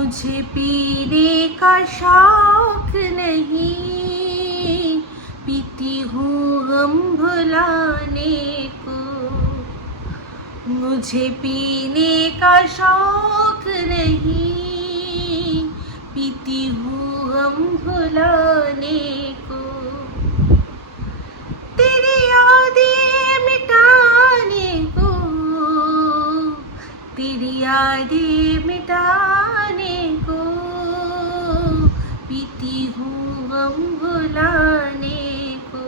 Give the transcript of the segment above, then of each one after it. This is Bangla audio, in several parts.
मुझे पीने का शौक नहीं पीती हूँ हम भुलाने को मुझे पीने का शौक नहीं पीती हूँ हम भुलाने को तेरी यादें मिटाने को तेरी यादें मिटाने भुलाने को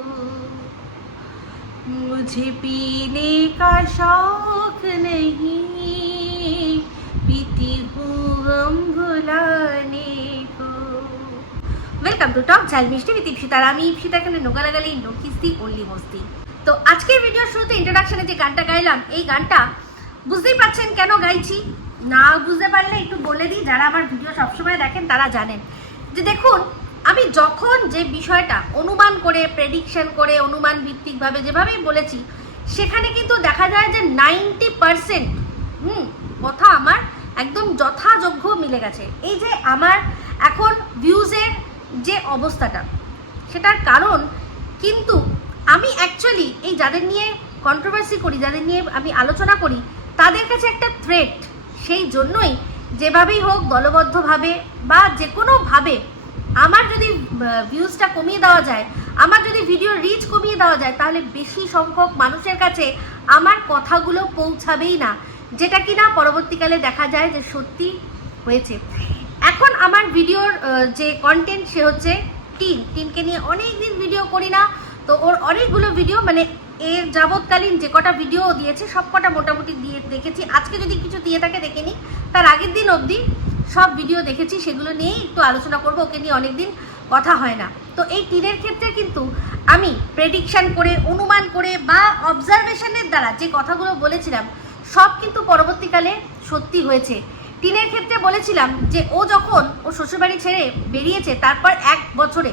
मुझे पीने का शौक नहीं पीती हूँ हम भुलाने को ওয়েলকাম টু টক ঝাল মিষ্টি উইথ ইপসিতা আর আমি ইপসিতা এখানে নোগালাগালি নকিস্তি অনলি মস্তি তো আজকের ভিডিওর শুরুতে ইন্ট্রোডাকশনে যে গানটা গাইলাম এই গানটা বুঝতেই পারছেন কেন গাইছি না বুঝতে পারলে একটু বলে দিই যারা আমার ভিডিও সবসময় দেখেন তারা জানেন যে দেখুন আমি যখন যে বিষয়টা অনুমান করে প্রেডিকশন করে, অনুমান ভিত্তিকভাবে যেভাবেই বলেছি, সেখানে কিন্তু দেখা যায় যে নাইনটি পারসেন্ট হুম, কথা আমার একদম যথাযোগ্য মিলে গেছে। এই যে আমার এখন ভিউজের যে অবস্থাটা, সেটার কারণ কিন্তু আমি অ্যাকচুয়ালি এই যাদের নিয়ে কন্ট্রোভার্সি করি, যাদের নিয়ে আমি আলোচনা করি, তাদের কাছে একটা থ্রেট সেই জন্যই যেভাবেই হোক, দলবদ্ধভাবে বা যে কোনোভাবে আমার যদি ভিউজটা কমিয়ে দেওয়া যায়, আমার যদি ভিডিও রিচ কমিয়ে দেওয়া যায়, তাহলে বেশি সংখ্যক মানুষের কাছে আমার কথাগুলো পৌঁছাবেই না। যেটা কিনা পরবর্তীকালে দেখা যায় যে সত্যি হয়েছে। এখন আমার ভিডিওর যে কন্টেন্ট সে হচ্ছে টিন টিনকে নিয়ে অনেক দিন ভিডিও করি না, তো ওর অনেকগুলো ভিডিও মানে এর যাবৎকালীন যে কটা ভিডিও দিয়েছে সব কটা মোটামুটি দিয়ে দেখেছি। আজকে যদি কিছু দিয়ে থাকে, দেখে নিই। তার আগের দিন অবধি সব ভিডিও দেখেছি, সেগুলো নিয়েই একটু আলোচনা করব, ওকে নিয়ে অনেক দিন কথা হয় না। তো এই টিনের ক্ষেত্রে কিন্তু আমি প্রেডিকশন করে, অনুমান করে বা অবজারভেশনের দ্বারা যে কথাগুলো বলেছিলাম, সব কিন্তু পরবর্তীকালে সত্যি হয়েছে। টিনের ক্ষেত্রে বলেছিলাম যে ও যখন ও শ্বশুরবাড়ি ছেড়ে বেরিয়েছে, তারপর এক বছরে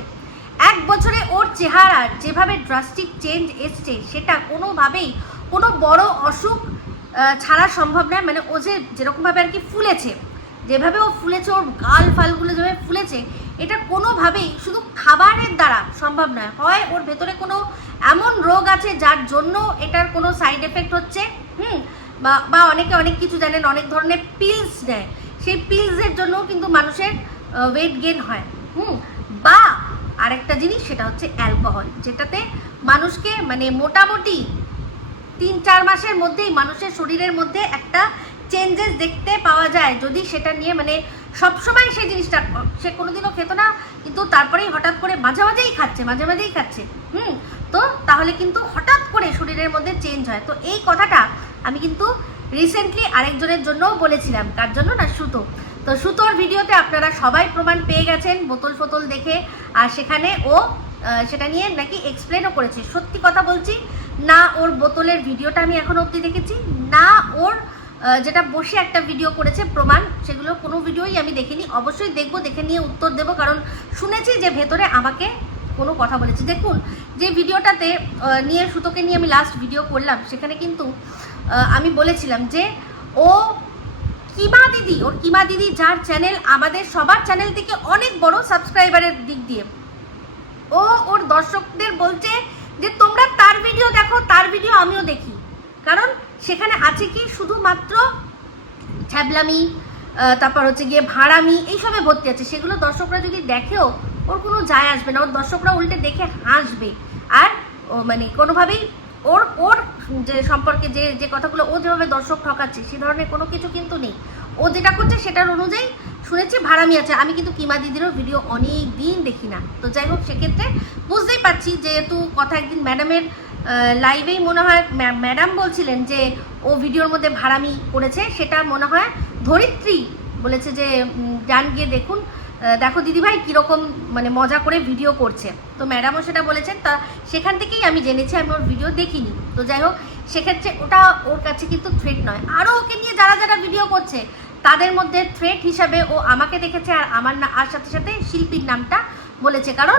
এক বছরে ওর চেহারার যেভাবে ড্রাস্টিক চেঞ্জ এসছে, সেটা কোনোভাবেই কোনো বড় অসুখ ছাড়া সম্ভব নয়। মানে ও যে যেরকমভাবে আর কি ফুলেছে। যেভাবে ও ফুলেছে, ওর গাল ফালগুলো যেভাবে ফুলেছে, এটা কোনোভাবেই শুধু খাবারের দ্বারা সম্ভব নয়। হয় ওর ভেতরে কোনো এমন রোগ আছে যার জন্য এটার কোনো সাইড এফেক্ট হচ্ছে, হুম? বা বা অনেকে অনেক কিছু জানেন, অনেক ধরনের পিলস নেয় সেই পিলসের জন্য কিন্তু মানুষের ওয়েট গেন হয়, হুম? বা আরেকটা জিনিস, সেটা হচ্ছে অ্যালকোহল যেটাতে মানুষকে মানে মোটামুটি তিন চার মাসের মধ্যেই মানুষের শরীরের মধ্যে একটা চেঞ্জেস দেখতে পাওয়া যায় যদি সেটা নিয়ে মানে সবসময় সেই জিনিসটা, সে কোনোদিনও খেত না, কিন্তু তারপরেই হঠাৎ করে মাঝে মাঝেই খাচ্ছে, মাঝে মাঝেই খাচ্ছে। হুম, তো তাহলে কিন্তু হঠাৎ করে শরীরের মধ্যে চেঞ্জ হয়। তো এই কথাটা আমি কিন্তু রিসেন্টলি আরেকজনের জন্যও বলেছিলাম। কার জন্য? না, সুতো। তো সুতোর ভিডিওতে আপনারা সবাই প্রমাণ পেয়ে গেছেন, বোতল ফোতল দেখে। আর সেখানে ও সেটা নিয়ে নাকি এক্সপ্লেনও করেছে। সত্যি কথা বলছি, না ওর বোতলের ভিডিওটা আমি এখন অবধি দেখেছি, না ওর যেটা বসে একটা ভিডিও করেছে প্রমাণ, সেগুলো কোনো ভিডিওই আমি দেখিনি। অবশ্যই দেখব, দেখে নিয়ে উত্তর দেবো, কারণ শুনেছি যে ভেতরে আমাকে কোনো কথা বলেছে। দেখুন, যে ভিডিওটাতে নিয়ে, সুতোকে নিয়ে আমি লাস্ট ভিডিও করলাম, সেখানে কিন্তু আমি বলেছিলাম যে, ও কিমা দিদি, ওর কিমা দিদি যার চ্যানেল আমাদের সবার চ্যানেল থেকে অনেক বড় সাবস্ক্রাইবারের দিক দিয়ে। ও ওর দর্শকদের বলছে যে, তোমরা তার ভিডিও দেখো, তার ভিডিও আমিও দেখি। কারণ সেখানে আছে কি? শুধুমাত্র ছ্যাবলামি তারপর হচ্ছে গিয়ে ভাড়ামি, এইসবে ভর্তি আছে। সেগুলো দর্শকরা যদি দেখেও, ওর কোনো যায় আসবে না। ওর দর্শকরা উল্টে দেখে হাসবে। আর মানে কোনোভাবেই ওর ওর যে সম্পর্কে যে যে কথাগুলো ও যেভাবে দর্শক ঠকাচ্ছে, সে ধরনের কোনো কিছু কিন্তু নেই। ও যেটা করছে সেটার অনুযায়ী শুনেছি ভাড়ামি আছে। আমি কিন্তু কিমা দিদিরও ভিডিও অনেক দিন দেখি না। তো যাই হোক, সেক্ষেত্রে বুঝতেই পারছি যেহেতু কথা একদিন ম্যাডামের লাইভেই মনে হয় ম্যাডাম বলছিলেন যে, ও ভিডিওর মধ্যে ভাড়ামি করেছে, সেটা মনে হয় ধরিত্রী বলেছে যে যান গিয়ে দেখুন। দেখো দিদিভাই কীরকম মানে মজা করে ভিডিও করছে। তো ম্যাডামও সেটা বলেছেন। তা সেখান থেকেই আমি জেনেছি, আমি ওর ভিডিও দেখিনি। তো যাই হোক, সেক্ষেত্রে ওটা ওর কাছে কিন্তু থ্রেট নয়। আরও ওকে নিয়ে যারা যারা ভিডিও করছে, তাদের মধ্যে থ্রেট হিসাবে ও আমাকে দেখেছে আর আমার না আর সাথে সাথে শিল্পীর নামটা বলেছে। কারণ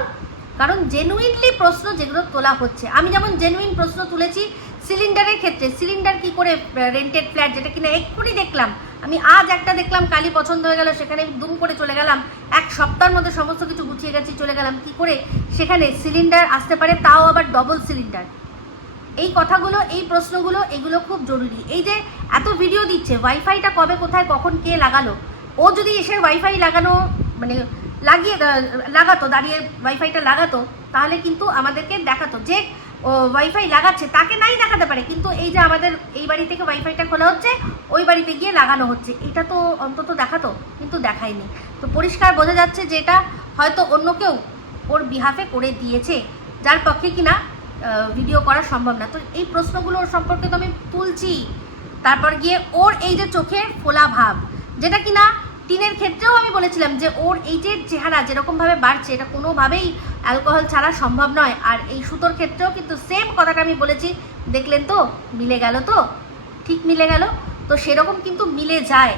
কারণ জেনুইনলি প্রশ্ন যেগুলো তোলা হচ্ছে। আমি যেমন জেনুইন প্রশ্ন তুলেছি সিলিন্ডারের ক্ষেত্রে সিলিন্ডার কি করে রেন্টেড ফ্ল্যাট যেটা কিনা এক্ষুনি দেখলাম। আমি আজ একটা দেখলাম কালি পছন্দ হয়ে গেল, সেখানে দুম করে চলে গেলাম, এক সপ্তাহের মধ্যে সমস্ত কিছু গুছিয়ে গেছি, চলে গেলাম, কি করে সেখানে সিলিন্ডার আসতে পারে, তাও আবার ডবল সিলিন্ডার এই কথাগুলো, এই প্রশ্নগুলো, এগুলো খুব জরুরি। এই যে এত ভিডিও দিচ্ছে ওয়াইফাইটা কবে, কোথায়, কখন, কে লাগালো? ও যদি এসে ওয়াইফাই লাগানো মানে লাগিয়ে লাগাতো, দাঁড়িয়ে ওয়াইফাইটা লাগাতো, তাহলে কিন্তু আমাদেরকে দেখাতো। যে ওয়াইফাই লাগাচ্ছে, তাকে নাই দেখাতে পারে, কিন্তু এই যে আমাদের, এই বাড়ি থেকে ওয়াইফাইটা খোলা হচ্ছে, ওই বাড়িতে গিয়ে লাগানো হচ্ছে। এটা তো অন্তত দেখাতো, কিন্তু দেখায়নি। তো পরিষ্কার বোঝা যাচ্ছে যে এটা হয়তো অন্য কেউ ওর বিহাফে করে দিয়েছে, যার পক্ষে কিনা ভিডিও করা সম্ভব না। তো এই প্রশ্নগুলোর সম্পর্কে তো আমি তুলছি। তারপর গিয়ে ওর এই যে চোখের ফোলা ভাব, যেটা কিনা টিনের ক্ষেত্রেও আমি বলেছিলাম যে ওর এই যে চেহারা যেরকমভাবে বাড়ছে, এটা কোনোভাবেই অ্যালকোহল ছাড়া সম্ভব নয়। আর এই সুতোর ক্ষেত্রেও কিন্তু সেম কথাটা আমি বলেছি, দেখলেন তো? মিলে গেল তো? ঠিক মিলে গেল? তো সেরকম কিন্তু মিলে যায়।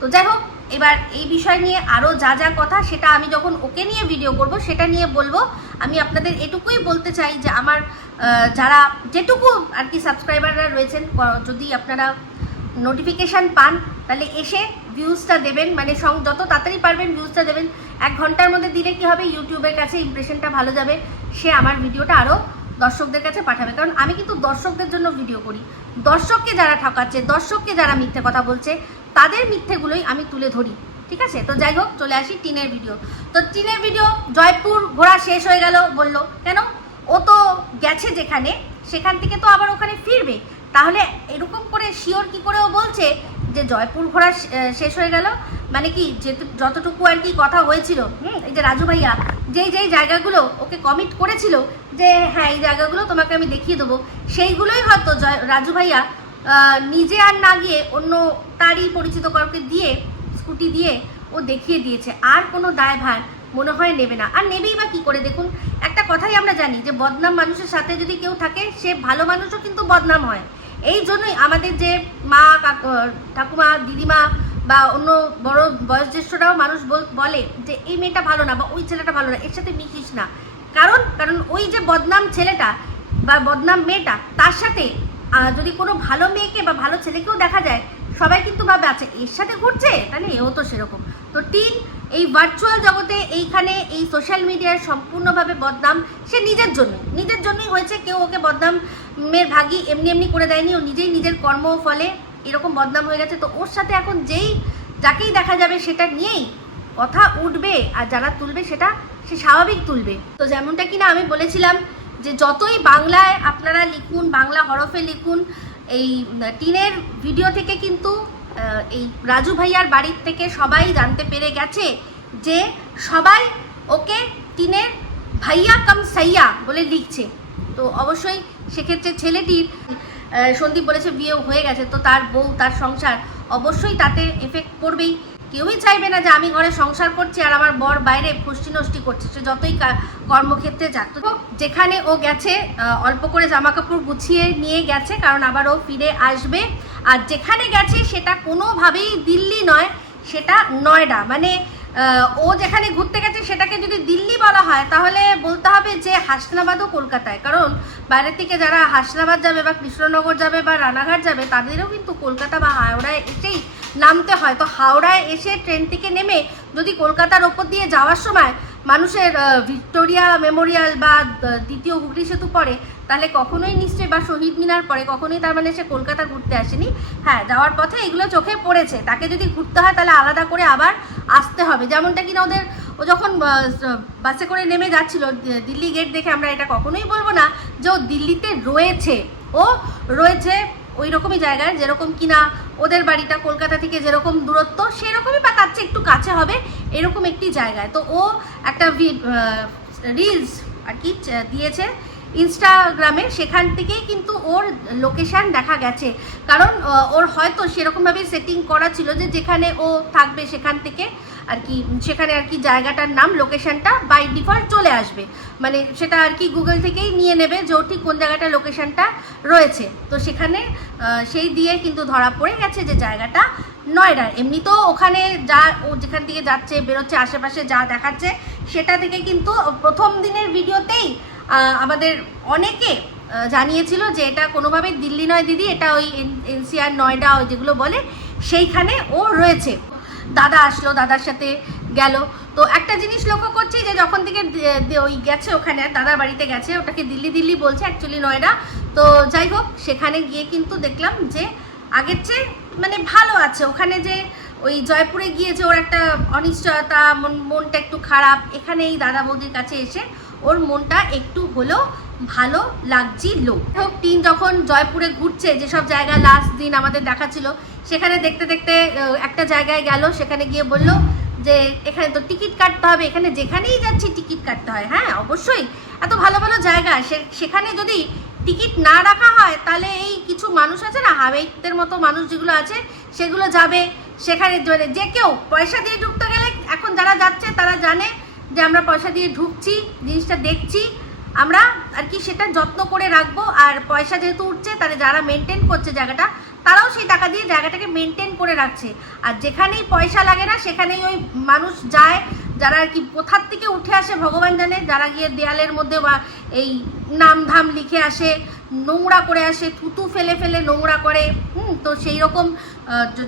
তো যাই হোক, এবার এই বিষয় নিয়ে আরও যা যা কথা, সেটা আমি যখন ওকে নিয়ে ভিডিও করব, সেটা নিয়ে বলব। আমি আপনাদের এটুকুই বলতে চাই যে আমার যারা যেটুকু আর কি সাবস্ক্রাইবাররা রয়েছেন যদি আপনারা নোটিফিকেশান পান, তাহলে এসে ভিউজটা দেবেন মানে সং, যত তাড়াতাড়ি পারবেন ভিউজটা দেবেন। এক ঘণ্টার মধ্যে দিলে কি হবে? ইউটিউবের কাছে ইমপ্রেশনটা ভালো যাবে। সে আমার ভিডিওটা আরও দর্শকদের কাছে পাঠাবে। কারণ আমি কিন্তু দর্শকদের জন্য ভিডিও করি। দর্শককে যারা ঠকাচ্ছে, দর্শককে যারা মিথ্যে কথা বলছে, তাদের মিথ্যেগুলোই আমি তুলে ধরি। ঠিক আছে? তো যাই হোক, চলে আসি টিনের ভিডিও তো টিনের ভিডিও জয়পুর ঘোরা শেষ হয়ে গেল বলল। কেন? ও তো গেছে যেখানে, সেখান থেকে তো আবার ওখানে ফিরবে। তাহলে এরকম করে শিওর কি করে ও বলছে? যে জয়পুর ঘোরা শেষ হয়ে গেল মানে কি যতটুকু আর কি কথা হয়েছিল, হুম, এই যে রাজু ভাইয়া, যেই যেই জায়গাগুলো ওকে কমিট করেছিল, যে হ্যাঁ এই জায়গাগুলো তোমাকে আমি দেখিয়ে দেবো, সেইগুলোই হয়তো জয়, রাজু ভাইয়া নিজে আর না গিয়ে অন্য তারই পরিচিত কাউকে দিয়ে, স্কুটি দিয়ে ও দেখিয়ে দিয়েছে। আর কোনো দায়ভার মনে হয় নেবে না। আর নেবেই বা কি করে দেখুন? একটা কথাই আমরা জানি যে বদনাম মানুষের সাথে যদি কেউ থাকে, সে ভালো মানুষও কিন্তু বদনাম হয়। এই জন্যই আমাদের যে মা ঠাকুমা, দিদিমা বা অন্য বড় বয়োজ্যেষ্ঠরাও মানুষ বল- যে এই মেয়েটা ভালো না বা ওই ছেলেটা ভালো না, এর সাথে মিশিস না। কারণ কারণ ওই যে বদনাম ছেলেটা বা বদনাম মেয়েটা, তার সাথে যদি কোনো ভালো মেয়েকে বা ভালো ছেলেকেও দেখা যায়, সবাই কিন্তু ভাবে আছে এর সাথে ঘুরছে তাহলে এও তো সেরকম। তো টিন এই ভার্চুয়াল জগতে এইখানে এই সোশ্যাল মিডিয়ার সম্পূর্ণভাবে বদনাম, সে নিজের জন্য নিজের জন্যই হয়েছে কেউ ওকে বদনাম মেয়ের ভাগি এমনি এমনি করে দেয়নি, ও নিজেই নিজের কর্ম ফলে এরকম বদনাম হয়ে গেছে। তো ওর সাথে এখন যেই, যাকেই দেখা যাবে সেটা নিয়েই কথা উঠবে আর যারা তুলবে সেটা সে স্বাভাবিক তুলবে। তো যেমনটা কিনা আমি বলেছিলাম যে যতই বাংলায় আপনারা লিখুন, বাংলা হরফে লিখুন, এই টিনের ভিডিও থেকে কিন্তু এই রাজু ভাইয়ার বাড়ির থেকে সবাই জানতে পেরে গেছে যে সবাই ওকে টিনের ভাইয়া কাম সাইয়া বলে লিখছে। তো অবশ্যই সেক্ষেত্রে ছেলেটির সন্দীপ বলেছে বিয়ে হয়ে গেছে, তো তার বউ, তার সংসার অবশ্যই তাতে এফেক্ট করবেই কেউই চাইবে না যে আমি ঘরে সংসার করছি আর আমার বর বাইরে ফুষ্টি নষ্টি করছে, সে যতই কর্মক্ষেত্রে যাক। যেখানে ও গেছে অল্প করে জামা কাপড় গুছিয়ে নিয়ে গেছে, কারণ আবার ও ফিরে আসবে। আর যেখানে গেছে সেটা কোনোভাবেই দিল্লি নয়, সেটা নয়ডা। মানে ও যেখানে ঘুরতে গেছে সেটাকে যদি দিল্লি বলা হয়, তাহলে বলতে হবে যে হাসনাবাদও কলকাতায়। কারণ বাইরের থেকে যারা হাসনাবাদ যাবে বা কৃষ্ণনগর যাবে বা রানাঘাট যাবে, তাদেরও কিন্তু কলকাতা বা হাওড়ায় এসেই নামতে হয়। তো হাওড়ায় এসে ট্রেন থেকে নেমে যদি কলকাতার ওপর দিয়ে যাওয়ার সময় মানুষের ভিক্টোরিয়া মেমোরিয়াল বা দ্বিতীয় হুগলি সেতু পড়ে তাহলে কখনোই নিশ্চয়ই বা শহীদ মিনার পরে কখনোই তার মানে সে কলকাতা ঘুরতে আসেনি। হ্যাঁ যাওয়ার পথে এগুলো চোখে পড়েছে। তাকে যদি ঘুরতে হয় তাহলে আলাদা করে আবার আসতে হবে। যেমনটা কিনা ওদের, ও যখন বাসে করে নেমে যাচ্ছিল দিল্লি গেট দেখে আমরা এটা কখনোই বলব না যে ও দিল্লিতে রয়েছে। ও রয়েছে ওই রকমই জায়গায়, যেরকম কিনা ওদের বাড়িটা কলকাতা থেকে যেরকম দূরত্ব, সেরকমই বা তার চেয়ে একটু কাছে হবে এরকম একটি জায়গায়। তো ও একটা রিলস আর কি দিয়েছে ইনস্টাগ্রামে সেখান থেকেই কিন্তু ওর লোকেশান দেখা গেছে। কারণ ওর হয়তো সেরকমভাবে সেটিং করা ছিল যে যেখানে ও থাকবে সেখান থেকে আর কি, সেখানে আর কি জায়গাটার নাম লোকেশানটা বাই ডিফল্ট চলে আসবে। মানে সেটা আর কি গুগল থেকেই নিয়ে নেবে যে ঠিক কোন জায়গাটা লোকেশানটা রয়েছে। তো সেখানে সেই দিয়ে কিন্তু ধরা পড়ে গেছে যে জায়গাটা নয়ডার। এমনিতেও ওখানে যা, ও যেখান থেকে যাচ্ছে, বেরোচ্ছে, আশেপাশে যা দেখাচ্ছে, সেটা থেকে কিন্তু প্রথম দিনের ভিডিওতেই আমাদের অনেকে জানিয়েছিল যে এটা কোনোভাবে দিল্লি নয় দিদি, এটা ওই এনসিআর নয়ডা ওই যেগুলো বলে, সেইখানে ও রয়েছে। দাদা আসলো, দাদার সাথে গেল। তো একটা জিনিস লক্ষ্য করছি যে যখন থেকে ওই গেছে ওখানে দাদার বাড়িতে গেছে, ওটাকে দিল্লি দিল্লি বলছে অ্যাকচুয়ালি নয়ডা। তো যাই হোক, সেখানে গিয়ে কিন্তু দেখলাম যে আগের চেয়ে মানে ভালো আছে। ওখানে যে ওই জয়পুরে গিয়ে যে ওর একটা অনিশ্চয়তা, মন- মনটা একটু খারাপ এখানে এই দাদা বৌদির কাছে এসে ওর মনটা একটু হলেও ভালো লাগছিল হোক, টিন যখন জয়পুরে ঘুরছে, যেসব জায়গায় লাস্ট দিন আমাদের দেখাচ্ছিল সেখানে দেখতে দেখতে একটা জায়গায় গেল, সেখানে গিয়ে বলল যে, এখানে তো টিকিট কাটতে হবে, এখানে যেখানেই যাচ্ছি টিকিট কাটতে হয়। হ্যাঁ অবশ্যই, এত ভালো ভালো জায়গা সেখানে যদি টিকিট না রাখা হয়, তাহলে এই কিছু মানুষ আছে না হাওয়াইদের মতো মানুষ যেগুলো আছে, সেগুলো যাবে। সেখানে জলে যে কেউ পয়সা দিয়ে ঢুকতে গেলে এখন যারা যাচ্ছে তারা জানে যে আমরা পয়সা দিয়ে ঢুকছি, জিনিসটা দেখছি। আমরা আর কি সেটা যত্ন করে রাখব আর পয়সা যেহেতু উঠছে তাহলে যারা মেনটেন করছে জায়গাটা, তারাও সেই টাকা দিয়ে জায়গাটাকে মেনটেন করে রাখছে। আর যেখানেই পয়সা লাগে না সেখানেই ওই মানুষ যায় যারা আর কি কোথার থেকে উঠে আসে ভগবান জানে, যারা গিয়ে দেয়ালের মধ্যে বা এই নাম ধাম লিখে আসে, নোংরা করে আসে, থুতু ফেলে ফেলে নোংরা করে, হুম, তো সেই রকম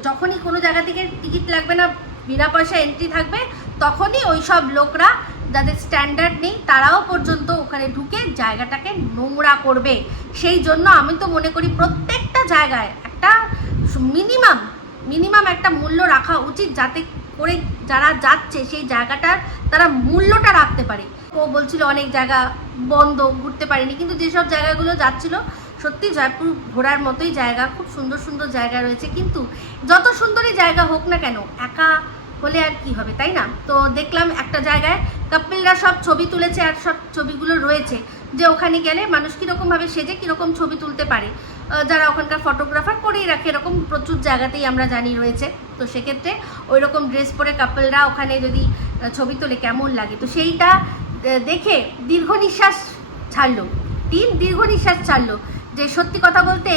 যখনই কোনো জায়গা থেকে টিকিট লাগবে না, বিনা পয়সা এন্ট্রি থাকবে, তখনই ওই সব লোকরা যাদের স্ট্যান্ডার্ড নেই, তারাও পর্যন্ত ওখানে ঢুকে জায়গাটাকে নোংরা করবে। সেই জন্য আমি তো মনে করি প্রত্যেকটা জায়গায় একটা মিনিমাম মিনিমাম একটা মূল্য রাখা উচিত যাতে করে যারা যাচ্ছে সেই জায়গাটার তারা মূল্যটা রাখতে পারে। ও বলছিল অনেক জায়গা বন্ধ, ঘুরতে পারেনি, কিন্তু যেসব জায়গাগুলো যাচ্ছিল, সত্যি জয়পুর ঘোরার মতোই জায়গা, খুব সুন্দর সুন্দর জায়গা রয়েছে, কিন্তু যত সুন্দরই জায়গা হোক না কেন, একা হলে আর কি হবে, তাই না? তো দেখলাম একটা জায়গায় কাপিলরা সব ছবি তুলেছে আর সব ছবিগুলো রয়েছে, যে ওখানে গেলে মানুষ কীরকমভাবে সেজে কীরকম ছবি তুলতে পারে। যারা ওখানকার ফটোগ্রাফার করেই রাখে, এরকম প্রচুর জায়গাতেই আমরা জানি রয়েছে। তো সেক্ষেত্রে ওই রকম ড্রেস পরে কাপলরা ওখানে যদি ছবি তোলে, কেমন লাগে? তো সেইটা দেখে দীর্ঘ নিঃশ্বাস ছাড়লো। তিন দীর্ঘ নিঃশ্বাস ছাড়লো যে সত্যি কথা বলতে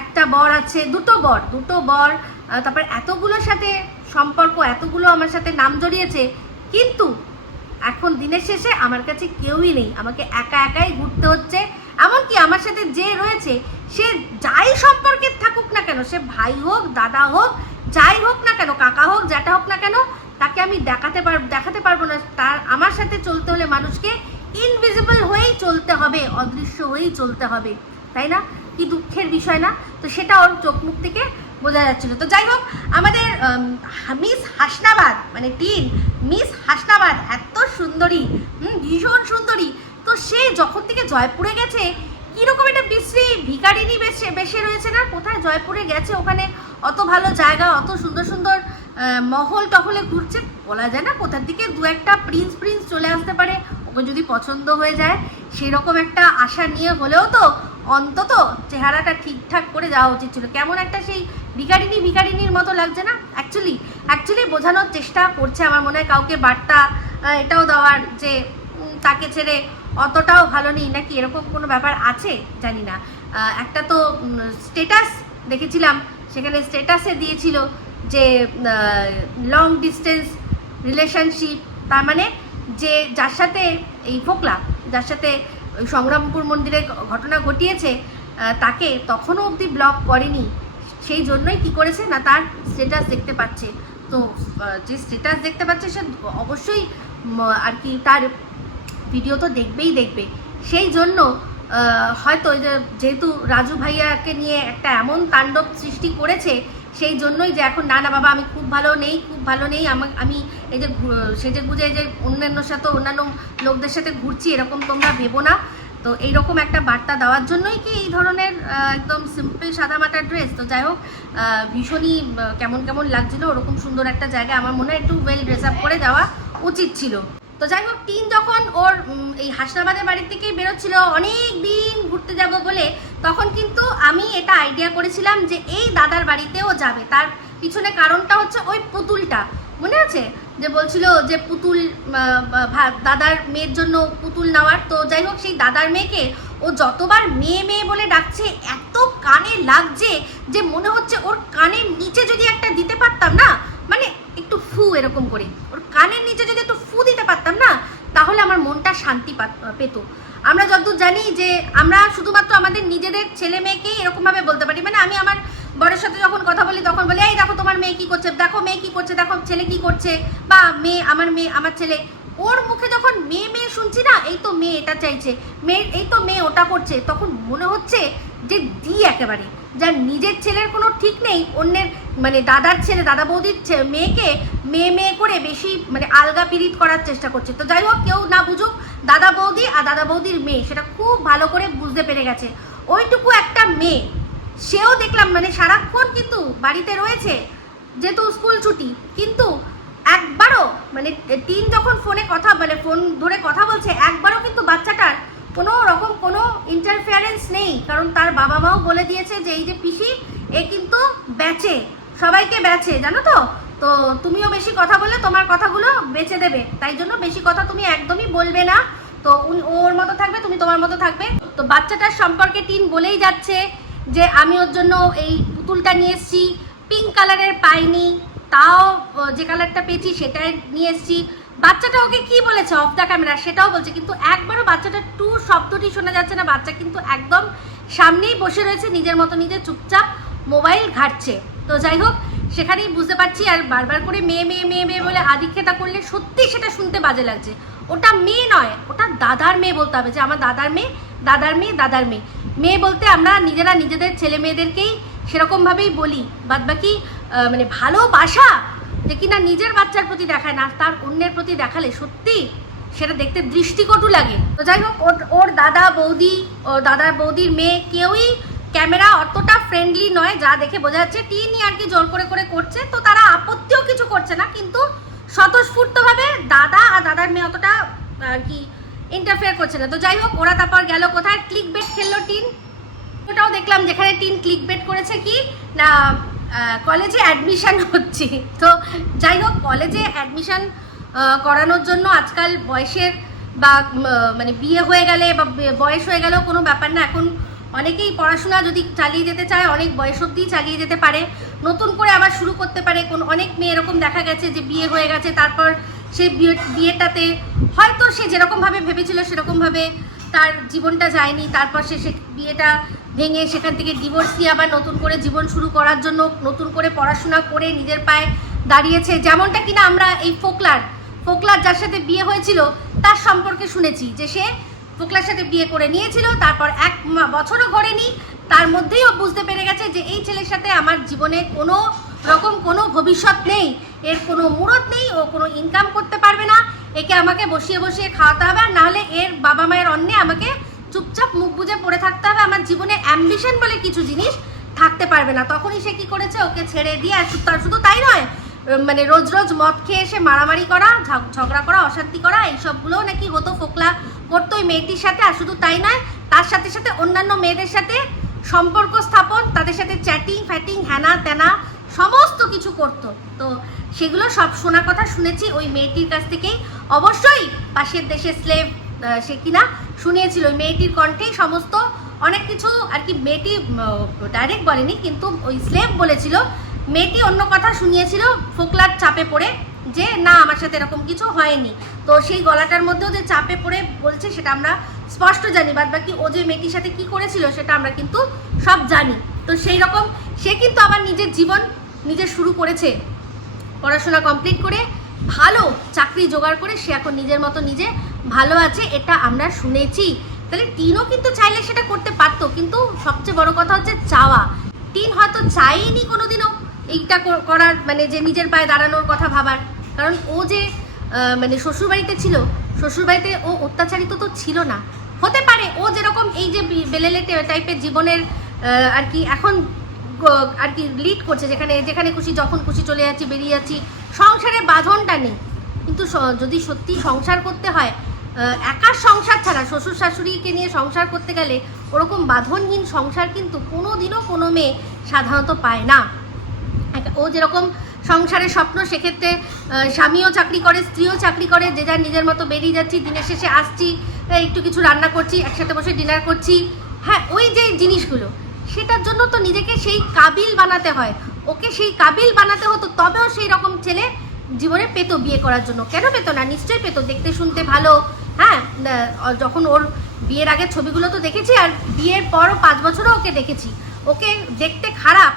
একটা বর আছে, দুটো বর দুটো বর তারপর এতগুলোর সাথে সম্পর্ক, এতগুলো আমার সাথে নাম জড়িয়েছে, কিন্তু এখন দিনের শেষে আমার কাছে কেউই নেই। আমাকে একা একাই ঘুরতে হচ্ছে এমনকি আমার সাথে যে রয়েছে, সে যাই সম্পর্কের থাকুক না কেন, সে ভাই হোক, দাদা হোক, যাই হোক না কেন, কাকা হোক, জ্যাঠা হোক না কেন, তাকে আমি দেখাতে পার, দেখাতে পারব না। তার, আমার সাথে চলতে হলে মানুষকে ইনভিজিবল হয়েই চলতে হবে, অদৃশ্য হয়েই চলতে হবে, তাই না? কি দুঃখের বিষয় না? তো সেটা ওর চোখ মুখ থেকে বোঝা যাচ্ছিল। তো যাই হোক, আমাদের মিস হাসনাবাদ মানে টিন মিস হাসনাবাদ, এত সুন্দরী ভীষণ সুন্দরী তো সে যখন থেকে জয়পুরে গেছে, কীরকম একটা বিশ্রী ভিকারিনী বেশে বেশে রয়েছে না? কোথায় জয়পুরে গেছে? ওখানে অত ভালো জায়গা, অত সুন্দর সুন্দর মহল টহলে ঘুরছে, বলা যায় না? কোথার দিকে দু একটা প্রিন্স প্রিন্স চলে আসতে পারে, ওকে যদি পছন্দ হয়ে যায়। সেরকম একটা আশা নিয়ে হলেও তো অন্তত চেহারাটা ঠিকঠাক করে যাওয়া উচিত ছিল। কেমন একটা সেই ভিকারিনী ভিকারিনীর মতো লাগছে না? অ্যাকচুয়ালি অ্যাকচুয়ালি বোঝানোর চেষ্টা করছে আমার মনে হয় কাউকে বার্তা এটাও দেওয়ার যে তাকে ছেড়ে অতটাও ভালো নেই। নাকি এরকম কোনো ব্যাপার আছে? জানি না। একটা তো স্টেটাস দেখেছিলাম, সেখানে স্টেটাসে দিয়েছিল যে লং ডিস্টেন্স রিলেশনশিপ তার মানে যে, যার সাথে এই ফোকলা, যার সাথে সংগ্রামপুর মন্দিরে ঘটনা ঘটিয়েছে তাকে তখনও অবধি ব্লক করেনি। সেই জন্যই কি করেছে না তার স্টেটাস দেখতে পাচ্ছে? তো যে স্টেটাস দেখতে পাচ্ছে সে অবশ্যই আর কি তার ভিডিও তো দেখবেই দেখবে। সেই জন্য হয়তো যে যেহেতু রাজু ভাইয়াকে নিয়ে একটা এমন তাণ্ডব সৃষ্টি করেছে, সেই জন্যই যে এখন, না না, বাবা, আমি খুব ভালো নেই, খুব ভালো নেই, আমা এই যে সেজে গুজে যে অন্যান্য সাথে অন্যান্য লোকদের সাথে ঘুরছি, এরকম তোমরা ভেবো না। তো এইরকম একটা বার্তা দেওয়ার জন্যই কি এই ধরনের একদম সিম্পল সাদামাটা ড্রেস তো যাই হোক ভীষণই কেমন কেমন লাগছিল, ওরকম সুন্দর একটা জায়গা আমার মনে হয় একটু ওয়েল ড্রেস আপ করে যাওয়া উচিত ছিল। তো যাই হোক, টিন যখন ওর এই হাসনাবাদের বাড়ির থেকে বেরোচ্ছিল, অনেক দিন ঘুরতে যাব বলে, তখন কিন্তু আমি এটা আইডিয়া করেছিলাম যে এই দাদার বাড়িতেও যাবে। তার পিছনে কারণটা হচ্ছে ওই পুতুলটা। মনে আছে? যে বলছিল যে পুতুল দাদার মেয়ের জন্য পুতুল নেওয়ার। তো যাই হোক, সেই দাদার মেয়েকে ও যতবার মেয়ে মেয়ে বলে ডাকছে, এত কানে লাগছে যে মনে হচ্ছে ওর কানের নিচে যদি একটা দিতে পারতাম না মানে একটু ফু এরকম করে, ওর কানের নিচে যদি একটু ফু দিতে পারতাম না, তাহলে আমার মনটা শান্তি পাত- আমরা যতদূর জানি যে আমরা শুধুমাত্র আমাদের নিজেদের ছেলে মেয়েকেই এরকমভাবে বলতে পারি। মানে আমি আমার বরের সাথে যখন কথা বলি, তখন বলি, এই দেখো তোমার মেয়ে কি করছে, দেখো মেয়ে কি করছে, দেখো ছেলে কি করছে, বা মেয়ে, আমার মেয়ে, আমার ছেলে। মেয়ে মেয়ে শুনছি না? এই তো মেয়ে এটা চাইছে। মেয়ে এই তো মেয়ে ওটা করছে। তখন মনে হচ্ছে যে দি একেবারে। যার নিজের ছেলের কোনো ঠিক নেই, অন্যের মানে দাদার ছেলে, দাদা বৌদির মেয়েকে মেয়ে মেয়ে করে বেশি মানে আলগা পিরিত করার চেষ্টা করছে। তো যাই হোক, কেউ না বুঝুক, দাদা বৌদি আর দাদা বৌদির মেয়ে, সেটা খুব ভালো করে বুঝতে পেরে গেছে। ওইটুকু একটা মেয়ে, সেও দেখলাম মানে সারাক্ষণ কিন্তু বাড়িতে রয়েছে, যেহেতু স্কুল ছুটি। কিন্তু একবারও মানে তিন যখন ফোনে কথা মানে ফোন ধরে কথা বলছে, একবারও কিন্তু বাচ্চাটার কোনো রকম কোনো ইন্টারফিয়ারেন্স নেই। কারণ তার বাবা মাও বলে দিয়েছে যে, এই যে পিসি, এ কিন্তু বেচে, সবাইকে বেচে, জানো তো? তো তুমিও বেশি কথা বলে তোমার কথাগুলো বেচে দেবে। তাই জন্য বেশি কথা তুমি একদমই বলবে না। তো ওর মতো থাকবে, তুমি তোমার মতো থাকবে। তো বাচ্চাটার সম্পর্কে টিন বলেই যাচ্ছে যে, আমি ওর জন্য এই পুতুলটা নিয়ে এসেছি, পিঙ্ক কালারের পাইনি। তাও যে কালারটা পেয়েছি সেটাই নিয়ে এসেছি। বাচ্চাটা ওকে কি বলেছে অফ দ্য ক্যামেরা সেটাও বলছে কিন্তু একবারও বাচ্চাটা টু শব্দটি শোনা যাচ্ছে না। বাচ্চা কিন্তু একদম সামনেই বসে রয়েছে নিজের মতো নিজে চুপচাপ মোবাইল ঘাটছে। তো যাই হোক সেখানেই বুঝতে পারছি আর বারবার করে মেয়ে মেয়ে মেয়ে মেয়ে বলে আদিক্ষেতা করলে সত্যি সেটা শুনতে বাজে লাগছে। ওটা মেয়ে নয় ওটা দাদার মেয়ে বলতে হবে যে আমার দাদার মেয়ে দাদার মেয়ে দাদার মেয়ে। মেয়ে বলতে আমরা নিজেরা নিজেদের ছেলে মেয়েদেরকেই সেরকমভাবেই বলি। বাদ বাকি আহ, মানে ভালোবাসা যে কিনা নিজের বাচ্চার প্রতি দেখায় না তার অন্যের প্রতি দেখালে সত্যি সেটা দেখতে দৃষ্টিকটু লাগে। তো যাই হোক, ওর ওর দাদা, বৌদি ও দাদা বৌদির মেয়ে কেউই ক্যামেরা অতটা ফ্রেন্ডলি নয়, যা দেখে বোঝা যাচ্ছে টিনই আর কি জোর করে করে করছে, তো তারা আপত্তিও কিছু করছে না, কিন্তু স্বতঃস্ফূর্তভাবে দাদা আর দাদার মেয়ে অতটা আর কি ইন্টারফেয়ার করছে না। তো যাই হোক, ওরা তারপর গেল কোথায়? ক্লিক বেট খেললো টিন। ওটাও দেখলাম যেখানে টিন ক্লিক বেট করেছে কি? না কলেজে অ্যাডমিশান হচ্ছে। তো যাই হোক কলেজে অ্যাডমিশান করানোর জন্য আজকাল বয়সের বা মানে বিয়ে হয়ে গেলে বা, বয়স হয়ে গেলেও কোনো ব্যাপার না। এখন অনেকেই পড়াশোনা যদি চালিয়ে যেতে চায়, অনেক বয়স অবধিই চালিয়ে যেতে পারে। নতুন করে আবার শুরু করতে পারে। কোন, অনেক মেয়ে এরকম দেখা গেছে যে বিয়ে হয়ে গেছে, তারপর সে বিয়ে, বিয়েটাতে হয়তো সে যেরকমভাবে ভেবেছিল, সেরকমভাবে তার জীবনটা যায়নি। তারপর সে সে বিয়েটা ভেঙে সেখান থেকে ডিভোর্স দিয়ে আবার নতুন করে জীবন শুরু করার জন্য নতুন করে পড়াশোনা করে নিজের পায়ে দাঁড়িয়েছে। যেমনটা কিনা আমরা এই ফোকলার ফোকলার যার সাথে বিয়ে হয়েছিল, তার সম্পর্কে শুনেছি যে সে ফোকলার সাথে বিয়ে করে নিয়েছিল, তারপর এক বছরও ঘরেনি। তার মধ্যেই ও বুঝতে পেরে গেছে যে এই ছেলের সাথে আমার জীবনে কোনো রকম কোনো ভবিষ্যৎ নেই। এর কোনো মুরত নেই, ও কোনো ইনকাম করতে পারবে না। একে আমাকে বসিয়ে বসিয়ে খাওয়াতে হবে আর নাহলে এর বাবা মায়ের অন্যে আমাকে চুপচাপ মুখ বুজে পড়ে থাকতে হবে। আমার জীবনে অ্যাম্বিশন বলে কিছু জিনিস থাকতে পারবে না। তখনই সে কি করেছে? ওকে ছেড়ে দিয়ে, আর তার শুধু তাই নয় মানে রোজ রোজ মদ খেয়ে এসে মারামারি করা, ঝগ- ঝগড়া করা, অশান্তি করা, এইসবগুলোও নাকি হতো ফোকলা করতো ওই মেয়েটির সাথে। আর শুধু তাই নয়, তার সাথে সাথে অন্যান্য মেয়েদের সাথে সম্পর্ক স্থাপন, তাদের সাথে চ্যাটিং ফ্যাটিং হ্যানা ত্যানা সমস্ত কিছু করতো। তো সেগুলো সব শোনা কথা শুনেছি। ওই মেয়েটির কাছ থেকেই। অবশ্যই পাশের দেশে স্লেভ সে কিনা শুনিয়েছিল ওই মেয়েটির কণ্ঠেই সমস্ত অনেক কিছু আর কি মেয়েটি ডাইরেক্ট বলেনি, কিন্তু ওই স্লেভ বলেছিল, মেয়েটি অন্য কথা শুনিয়েছিল ফোকলার চাপে পড়ে যে, না, আমার সাথে এরকম কিছু হয়নি। তো সেই গলাটার মধ্যেও যে চাপে পড়ে বলছে সেটা আমরা স্পষ্ট জানি, বাদ বাকি ও যে মেয়েটির সাথে কি করেছিল সেটা আমরা কিন্তু সব জানি। তো সেই রকম সে কিন্তু আবার নিজের জীবন নিজে শুরু করেছে, পড়াশোনা কমপ্লিট করে, ভালো চাকরি জোগাড় করে সে এখন নিজের মতো নিজে ভালো আছে, এটা আমরা শুনেছি। তাহলে টিনও কিন্তু চাইলে সেটা করতে পারতো, কিন্তু সবচেয়ে বড় কথা হচ্ছে চাওয়া। টিন হয়তো চাইনি কোনোদিনও এইটা করার মানে যে নিজের পায়ে দাঁড়ানোর কথা ভাবার। কারণ ও যে মানে শ্বশুরবাড়িতে ছিল, শ্বশুরবাড়িতে ও অত্যাচারিত তো ছিল না। হতে পারে ও যেরকম এই যে বেলেলে টাইপের জীবনের আর কি এখন আর কি লিড করছে, যেখানে যেখানে খুশি, যখন খুশি চলে যাচ্ছি, বেরিয়ে যাচ্ছি সংসারে বাঁধনটা নেই। কিন্তু যদি সত্যি সংসার করতে হয় একার সংসার ছাড়া শ্বশুর শাশুড়িকে নিয়ে সংসার করতে গেলে ওরকম বাঁধনহীন সংসার কিন্তু কোনো দিনও কোনো মেয়ে সাধারণত পায় না। ও যেরকম সংসারের স্বপ্ন, সেক্ষেত্রে স্বামীও চাকরি করে, স্ত্রীও চাকরি করে, যে যার নিজের মতো বেরিয়ে যাচ্ছি, দিনের শেষে আসছি একটু কিছু রান্না করছি, একসাথে বসে ডিনার করছি। হ্যাঁ ওই যে জিনিসগুলো, সেটার জন্য তো নিজেকে সেই কাবিল বানাতে হয়। ওকে সেই কাবিল বানাতে হতো, তবেও সেই রকম ছেলে জীবনে পেত বিয়ে করার জন্য। কেন পেতো না? নিশ্চয়ই পেতো, দেখতে, শুনতে ভালো হ্যাঁ যখন ওর বিয়ের আগের ছবিগুলো তো দেখেছি আর বিয়ের পরও পাঁচ বছরও ওকে দেখেছি। ওকে দেখতে খারাপ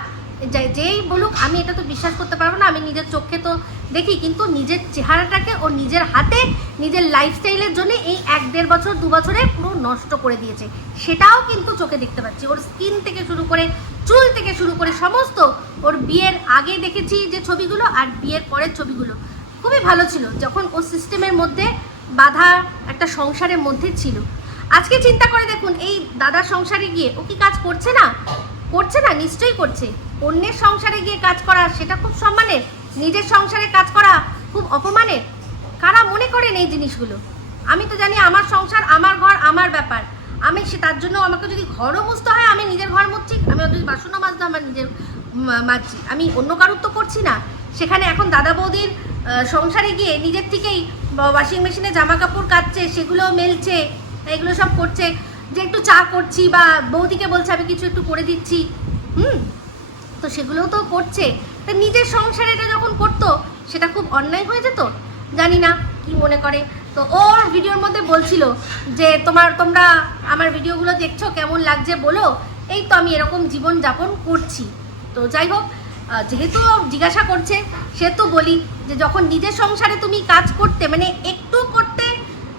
যেই বলুক, আমি এটা তো বিশ্বাস করতে পারব না, আমি নিজের চোখে তো দেখি, কিন্তু নিজের চেহারাটাকে ও নিজের হাতে, নিজের লাইফস্টাইলের জন্য এই এক দেড় বছর, দু বছরে পুরো নষ্ট করে দিয়েছে। সেটাও কিন্তু চোখে দেখতে পাচ্ছি। ওর স্কিন থেকে শুরু করে, চুল থেকে শুরু করে সমস্ত ওর বিয়ের আগে দেখেছি যে ছবিগুলো আর বিয়ের পরের ছবিগুলো। খুবই ভালো ছিল। যখন ও সিস্টেমের মধ্যে বাধা একটা সংসারের মধ্যে ছিল। আজকে চিন্তা করে দেখুন, এই দাদার সংসারে গিয়ে ও কি কাজ করছে না? করছে না? নিশ্চয়ই করছে। অন্যের সংসারে গিয়ে কাজ করা, সেটা খুব সম্মানের। নিজের সংসারে কাজ করা খুব অপমানের। কারা মনে করেন এই জিনিসগুলো? আমি তো জানি আমার সংসার, আমার ঘর, আমার ব্যাপার। আমি সে, তার জন্য আমাকে যদি ঘরও মুছতে হয়, আমি নিজের ঘর মুছছি। আমি যদি বাসনও মাজতে আমার নিজের মাজছি। আমি অন্য কারোর তো করছি না। সেখানে এখন দাদা বৌদির সংসারে গিয়ে নিজের থেকেই ওয়াশিং মেশিনে জামা কাপড় কাচ্ছে সেগুলো মেলছে, এগুলো সব করছে। যে একটু চা করছি বা বৌদিকে বলছে, আমি কিছু একটু করে দিচ্ছি। হুম? তো সেগুলোও তো করছে। তা নিজের সংসারে এটা যখন করতো, সেটা খুব অন্যায় হয়ে যেত? জানি না, কি মনে করে? তো ওর ভিডিওর মধ্যে বলছিল যে, তোমার, তোমরা আমার ভিডিওগুলো দেখছ, কেমন লাগছে বলো? এই তো আমি এরকম জীবন যাপন করছি। তো যাই হোক যেহেতু জিজ্ঞাসা করছে সেহেতু বলি যে যখন নিজের সংসারে তুমি কাজ করতে মানে একটু করতে,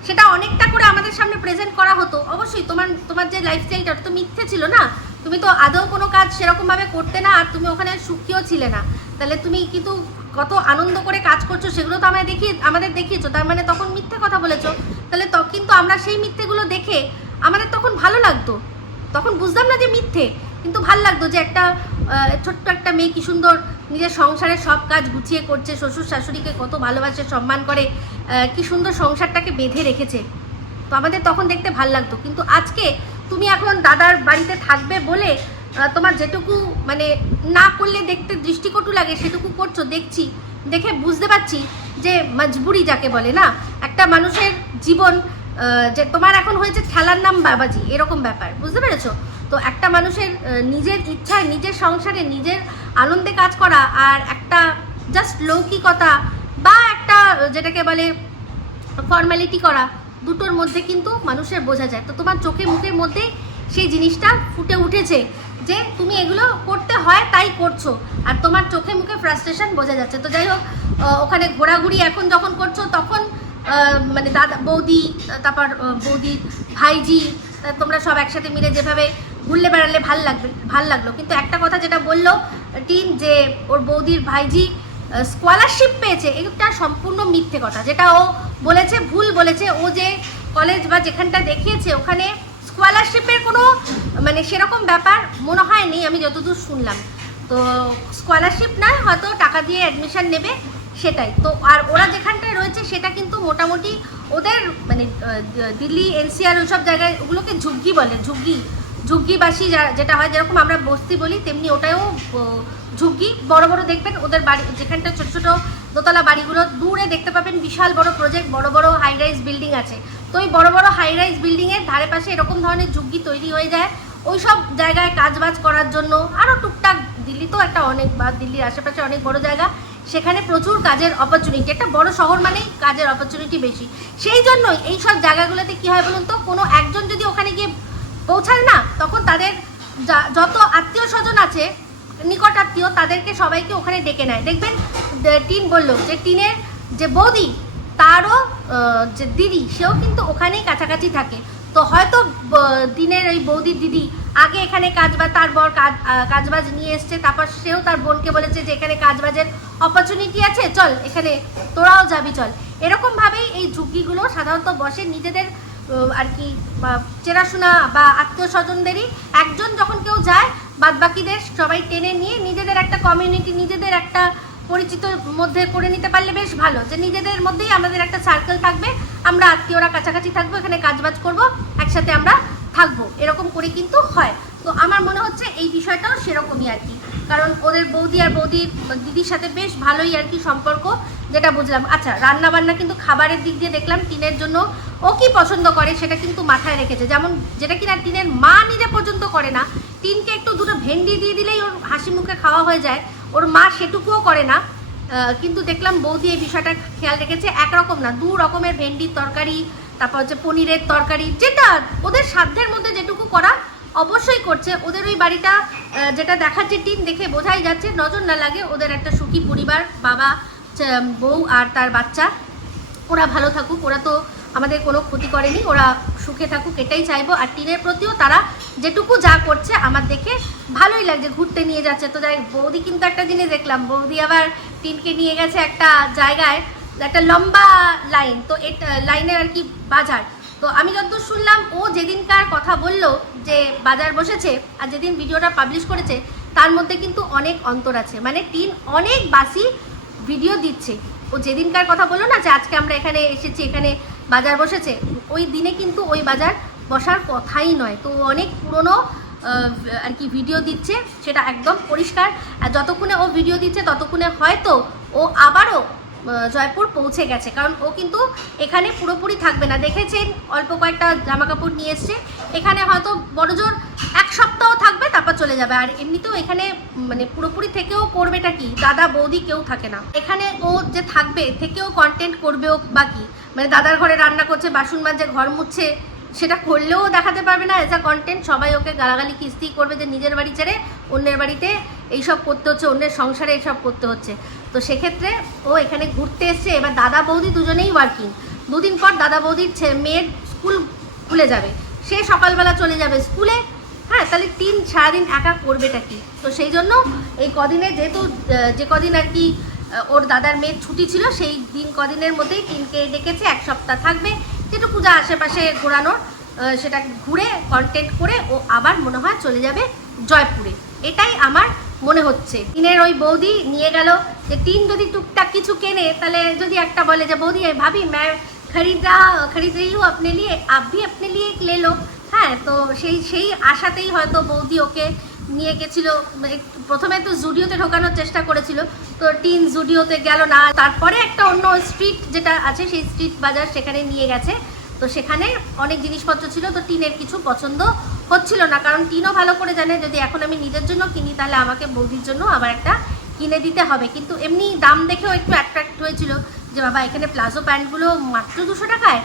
সেটা অনেকটা করে আমাদের সামনে প্রেজেন্ট করা হতো। অবশ্যই তোমার তোমার যে লাইফস্টাইলটা তো মিথ্যে ছিল না? তুমি তো আদৌ কোনো কাজ সেরকমভাবে করতে না, আর তুমি ওখানে সুখীও ছিলে না। তাহলে তুমি কিন্তু কত আনন্দ করে কাজ করছ, সেগুলো তো আমাদের দেখিয়ে, আমাদের দেখিয়েছো। তার মানে তখন মিথ্যে কথা বলেছ। তাহলে তো, কিন্তু আমরা সেই মিথ্যেগুলো দেখে আমাদের তখন ভালো লাগতো। তখন বুঝতাম না যে মিথ্যে, কিন্তু ভালো লাগতো যে একটা ছোট্ট একটা মেয়ে কি সুন্দর নিজের সংসারের সব কাজ গুছিয়ে করছে, শ্বশুর শাশুড়িকে কত ভালোবাসে, সম্মান করে কি সুন্দর সংসারটাকে বেঁধে রেখেছে। তো আমাদের তখন দেখতে ভালো লাগতো। কিন্তু আজকে তুমি এখন দাদার বাড়িতে থাকবে বলে তোমার যেটুকু মানে না করলে দেখতে দৃষ্টিকটু লাগে, সেটুকু করছ, দেখছি। দেখে বুঝতে পারছি যে মজবুরি যাকে বলে না, একটা মানুষের জীবন যে তোমার এখন হয়েছে খেলার নাম বাবাজি, এরকম ব্যাপার। বুঝতে পেরেছ? তো একটা মানুষের নিজের ইচ্ছায়, নিজের সংসারে নিজের আনন্দে কাজ করা আর একটা জাস্ট লৌকিকতা বা একটা, যেটাকে বলে ফর্মালিটি করা, দুটোর মধ্যে কিন্তু মানুষের বোঝা যায়। তো তোমার চোখে মুখের মধ্যে সেই জিনিসটা ফুটে উঠেছে যে তুমি এগুলো করতে হয় তাই করছ আর তোমার চোখে মুখে ফ্রাস্ট্রেশন বোঝা যাচ্ছে। তো যাই হোক ওখানে ঘোরাঘুরি এখন যখন করছ তখন মানে দাদা, বৌদি, তারপর বৌদির ভাইজি তোমরা সব একসাথে মিলে যেভাবে ঘুরলে বেড়ালে ভালো লাগবে, ভালো লাগল। কিন্তু একটা কথা যেটা বলল টিন যে ওর বৌদির ভাইজি স্কলারশিপ পেয়েছে, এটা সম্পূর্ণ মিথ্যে কথা। যেটা ও বলেছে, ভুল বলেছে, ও যে কলেজ বা যেখানটা দেখিয়েছে, ওখানে স্কলারশিপের কোনো মানে সেরকম ব্যাপার মনে হয় নেই আমি যতদূর শুনলাম। তো স্কলারশিপ না, হয়তো টাকা দিয়ে অ্যাডমিশন নেবে, সেটাই। তো আর ওরা যেখানটায় রয়েছে, সেটা কিন্তু মোটামুটি ওদের মানে দিল্লি, এনসিআর, ওইসব জায়গায় ওগুলোকে ঝুগ্গি বলে ঝুগ্গি ঝুগ্গিবাসী যেটা হয়, যেরকম আমরা বস্তি বলি, তেমনি ওটাও ঝুগ্গি বড় বড় দেখবেন, ওদের বাড়ি, যেখানটা ছোট ছোট দোতলা বাড়িগুলো, দূরে দেখতে পাবেন বিশাল বড় প্রজেক্ট বড় বড় হাই রাইজ বিল্ডিং আছে। তো ওই বড় বড় হাই রাইজ বিল্ডিংয়ের ধারে পাশে এরকম ধরনের ঝুগ্গি তৈরি হয়ে যায়। ওই সব জায়গায় কাজবাজ করার জন্য আরও টুকটাক দিল্লি তো একটা অনেক, বা দিল্লির আশেপাশে অনেক বড় জায়গা, সেখানে প্রচুর কাজের অপরচুনিটি একটা বড় শহর মানেই কাজের অপরচুনিটি বেশি। সেই জন্যই এই সব জায়গাগুলোতে কী হয় বলুন তো, কোনো একজন যদি ওখানে গিয়ে পৌঁছায় না, তখন তাদের যত আত্মীয় স্বজন আছে, নিকট আত্মীয়, তাদেরকে সবাইকে ওখানে ডেকে নেয়। দেখবেন টিন বলল যে টিনের যে বৌদি, তারও যে দিদি, সেও কিন্তু ওখানেই কাছাকাছি থাকে। তো হয়তো দিনের ওই বৌদির দিদি আগে এখানে কাজ বা, তার বর কাজ কাজবাজ নিয়ে এসছে, তারপর সেও তার বোনকে বলেছে যে এখানে কাজবাজের অপরচুনিটি আছে, চল, এখানে তোরাও যাবি, চল। এরকমভাবেই এই ঝুঁকিগুলো সাধারণত বসে নিজেদের আর কি চেনাশোনা বা আত্মীয় স্বজনদেরই একজন যখন কেউ যায় বাদ বাকিদের সবাই টেনে নিয়ে নিজেদের একটা কমিউনিটি নিজেদের একটা পরিচিত মধ্যে করে নিতে পারলে বেশ ভালো। যে নিজেদের মধ্যেই আমাদের একটা সার্কেল থাকবে, আমরা আত্মীয়রা কাছাকাছি থাকব, এখানে কাজবাজ করব, একসাথে আমরা থাকব। এরকম করে কিন্তু হয়। তো আমার মনে হচ্ছে এই বিষয়টাও সেরকমই আর কি। কারণ ওদের বৌদি আর বৌদির দিদির সাথে বেশ ভালোই আর কি সম্পর্ক, যেটা বুঝলাম। আচ্ছা রান্না বান্না কিন্তু খাবারের দিক দিয়ে দেখলাম, টিনের জন্য ও কি পছন্দ করে সেটা কিন্তু মাথায় রেখেছে। যেমন যেটা কিনা টিনের মা নিজে পর্যন্ত করে না, টিনকে একটু দুটো ভেন্ডি দিয়ে দিলেই ওর হাসি মুখে খাওয়া হয়ে যায়, ওর মা সেটুকুও করে না। কিন্তু দেখলাম বৌদি এই বিষয়টা খেয়াল রেখেছে একরকম না, দু রকমের ভেন্ডির তরকারি, তারপর হচ্ছে পনিরের তরকারি, যেটা ওদের সাধ্যের মধ্যে যেটুকু করা অবশ্যই করছে। ওদের ওই বাড়িটা যেটা দেখাচ্ছে টিম দেখে বোঝাই যাচ্ছে। নজর না লাগে ওদের একটা সুখী পরিবার, বাবা বউ আর তার বাচ্চা। ওরা ভালো থাকুক, ওরা তো আমাদের কোনো ক্ষতি করেনি, ওরা সুখে থাকুক, এটাই চাইব। আর টিনের প্রতিও তারা যেটুকু যা করছে আমার দেখে ভালোই লাগছে, ঘুরতে নিয়ে যাচ্ছে। তো যাই, বৌদি কিন্তু একটা জিনিস দেখলাম, বৌদি আবার টিনকে নিয়ে গেছে একটা জায়গায়, একটা লম্বা লাইন তো এটা লাইনে আর কি বাজার। তো আমি যতদূর শুনলাম, ও যেদিনকার কথা বলল যে বাজার বসেছে আর যেদিন ভিডিওটা পাবলিশ করেছে, তার মধ্যে কিন্তু অনেক অন্তর আছে। মানে টিন অনেক বাসি ভিডিও দিচ্ছে। ও যেদিনকার কথা বলল না যে আজকে আমরা এখানে এসেছি, এখানে বাজার বসেছে, ওই দিনে কিন্তু ওই বাজার বসার কথাই নয়। তো অনেক পুরনো আর কি ভিডিও দিচ্ছে, সেটা একদম পরিষ্কার। আর যতক্ষণে ও ভিডিও দিচ্ছে, ততক্ষণে হয়তো ও আবারও জয়পুর পৌঁছে গেছে। কারণ ও কিন্তু এখানে পুরোপুরি থাকবে না। দেখেছেন, অল্প কয়েকটা জামা কাপড় নিয়ে এসছে। এখানে হয়তো বড়জোর এক সপ্তাহ থাকবে, তারপর চলে যাবে। আর এমনিতেও এখানে মানে পুরোপুরি থেকেও করবেটা কি? দাদা, বৌদি কেউ থাকে না। এখানে ও যে থাকবে, থেকেও কন্টেন্ট করবেও বা কি? মানে দাদার ঘরে রান্না করছে, বাসন মাজে, ঘর মুছছে সেটা করলেও দেখাতে পারবে না এজ আ কন্টেন্ট সবাই ওকে গালাগালি, কিস্তি করবে যে নিজের বাড়ি ছেড়ে অন্যের বাড়িতে এইসব করতে হচ্ছে, অন্যের সংসারে এইসব করতে হচ্ছে। তো সেক্ষেত্রে ও এখানে ঘুরতে এসছে, এবার দাদা বৌদি দুজনেই ওয়ার্কিং দুদিন পর দাদা বৌদির মেয়ের স্কুল খুলে যাবে। সে সকালবেলা চলে যাবে স্কুলে হ্যাঁ তাহলে তিন, সারাদিন একা করবেটা কি? তো সেই জন্য এই কদিনে যেহেতু যে কদিন আর কি ওর দাদার মেয়ের ছুটি ছিল, সেই দিন কদিনের মধ্যেই তিনকে ডেকেছে, এক সপ্তাহ থাকবে। যেটুকু যা আশেপাশে ঘোরানোর সেটা ঘুরে কন্টেন্ট করে ও আবার মনে হয় চলে যাবে জয়পুরে। এটাই আমার মনে হচ্ছে। টিনের ওই বৌদি নিয়ে গেল যে টিন যদি টুকটাক কিছু কেনে, তাহলে যদি একটা বলে যে, বৌদি ভাবি ম্যাম খরিদা খরিদ রই আপনি লিয়ে আপ আপনি লিয়ে লো হ্যাঁ তো সেই সেই আশাতেই হয়তো বৌদি ওকে নিয়ে গেছিল প্রথমে তো জুডিওতে ঢোকানোর চেষ্টা করেছিল, তো টিন জুডিওতে গেল না। তারপরে একটা অন্য স্ট্রিট যেটা আছে, সেই স্ট্রিট বাজার সেখানে নিয়ে গেছে। তো সেখানে অনেক জিনিসপত্র ছিল, তো টিনের কিছু পছন্দ হচ্ছিল না। কারণ টিনও ভালো করে জানে, যদি এখন আমি নিজের জন্য কিনি, তাহলে আমাকে বৌদির জন্য আবার একটা কিনে দিতে হবে। কিন্তু এমনি দাম দেখেও একটু অ্যাট্রাক্ট হয়েছিল যে, বাবা, এখানে প্লাজো প্যান্টগুলো মাত্র দুশো টাকায়?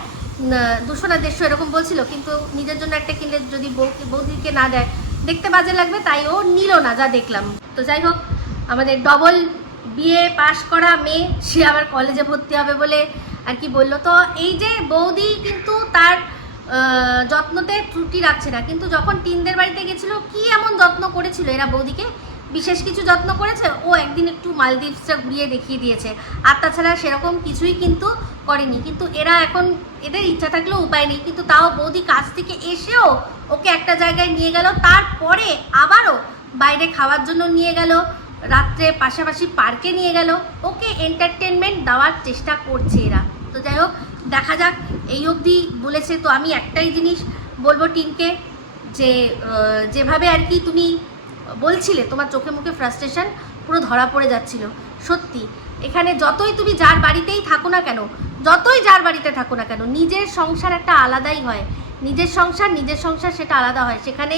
দুশো না দেড়শো এরকম বলছিল, কিন্তু নিজের জন্য একটা কিনলে যদি বউকে বৌদিকে না দেয় দেখতে বাজে লাগবে, তাই ও নিল না, যা দেখলাম। তো যাই হোক, আমাদের ডবল বিএ পাশ করা মেয়ে, সে আবার কলেজে ভর্তি হবে বলে আর কি বলল। তো এই যে বৌদি কিন্তু তার যত্নতে ত্রুটি রাখছে না, কিন্তু যখন টিনদের বাড়িতে গেছিল, কি এমন যত্ন করেছিল এরা বৌদিকে? বিশেষ কিছু যত্ন করেছে? ও একদিন একটু মালদ্বীপসটা ঘুরিয়ে দেখিয়ে দিয়েছে। আর তাছাড়া সেরকম কিছুই কিন্তু করেনি। কিন্তু এরা এখন এদের ইচ্ছা থাকলেও উপায় নেই। কিন্তু তাও বৌদি কাছ থেকে এসেও ওকে একটা জায়গায় নিয়ে গেল। তারপরে আবারও বাইরে খাওয়ার জন্য নিয়ে গেল। রাত্রে পাশাপাশি পার্কে নিয়ে গেল। ওকে এন্টারটেনমেন্ট দেওয়ার চেষ্টা করছে এরা। তো যাই হোক, দেখা যাক। এই অবধি বলেছে তো আমি একটাই জিনিস বলব টিনকে যে যেভাবে আর কি তুমি বলছিলে, তোমার চোখে মুখে ফ্রাস্ট্রেশন পুরো ধরা পড়ে যাচ্ছিল। সত্যি, এখানে যতই তুমি যার বাড়িতেই থাকো না কেন, যতই যার বাড়িতে থাকো না কেন, নিজের সংসার একটা আলাদাই হয়। নিজের সংসার নিজের সংসার সেটা আলাদা হয়। সেখানে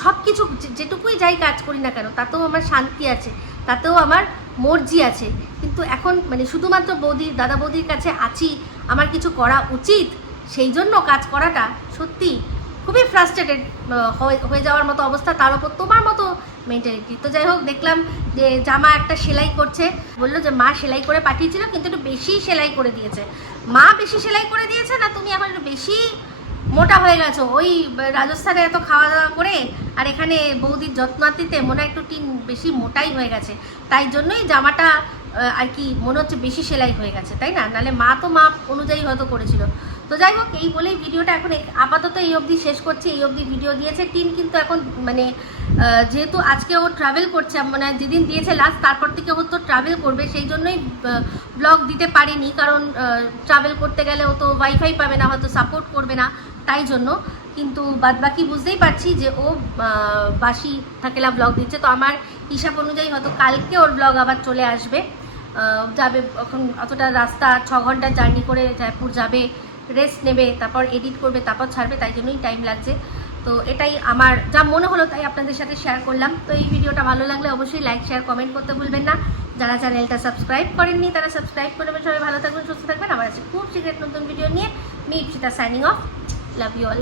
সব কিছু যেটুকুই যাই কাজ করি না কেন, তাতেও আমার শান্তি আছে, তাতেও আমার মর্জি আছে। কিন্তু এখন মানে শুধুমাত্র বৌদির, দাদা বৌদির কাছে আছি, আমার কিছু করা উচিত, সেই জন্য কাজ করাটা সত্যি খুবই ফ্রাস্ট্রেটেড হয়ে যাওয়ার মতো অবস্থা, তার উপর তোমার মতো মেন্টালিটি তো যাই হোক, দেখলাম যে জামা একটা সেলাই করছে। বলল যে মা সেলাই করে পাঠিয়েছিল, কিন্তু একটু বেশি সেলাই করে দিয়েছে। মা বেশি সেলাই করে দিয়েছে না তুমি এখন একটু বেশি মোটা হয়ে গেছো? ওই রাজস্থানে এত খাওয়া দাওয়া করে, আর এখানে বৌদির যত্নার্থীতে মনে হয় একটু টিন বেশি মোটাই হয়ে গেছে। তাই জন্যই জামাটা আর কি মনে হচ্ছে বেশি সেলাই হয়ে গেছে, তাই না? নালে মা তো মাপ অনুযায়ী হয়তো করেছিল। তো যাই হোক, এই বলেই ভিডিওটা এখন আপাতত এই অবধি শেষ করছি, এই অবধি ভিডিও দিয়েছে। টিন কিন্তু এখন মানে যেহেতু আজকে ও ট্রাভেল করছে মানে যেদিন দিয়েছে লাস্ট তারপর থেকে ও তো ট্রাভেল করবে, সেই জন্যই ব্লগ দিতে পারিনি, কারণ ট্রাভেল করতে গেলে ও তো ওয়াইফাই পাবে না, হয়তো সাপোর্ট করবে না, তাই জন্য। কিন্তু বাদ বাকি বুঝতেই পারছি যে ও বাসি থাকেলা ব্লগ দিচ্ছে। তো আমার হিসাব অনুযায়ী হয়তো কালকে ওর ব্লগ আবার চলে আসবে। যাবে এখন অতটা রাস্তা, ছ ঘণ্টা জার্নি করে জয়পুর যাবে। রেস্ট নেবে, তারপর এডিট করবে, তারপর ছাড়বে, তাই জন্যই টাইম লাগছে। তো এটাই আমার যা মনে হলো তাই আপনাদের সাথে শেয়ার করলাম। তো এই ভিডিওটা ভালো লাগলে অবশ্যই লাইক শেয়ার কমেন্ট করতে ভুলবেন না। যারা চ্যানেলটা সাবস্ক্রাইব করেননি, তারা সাবস্ক্রাইব করবেন সবাই ভালো থাকবেন, সুস্থ থাকবেন। আমার আছে খুব শীঘ্র নতুন ভিডিও নিয়ে me Ipsita signing off love you all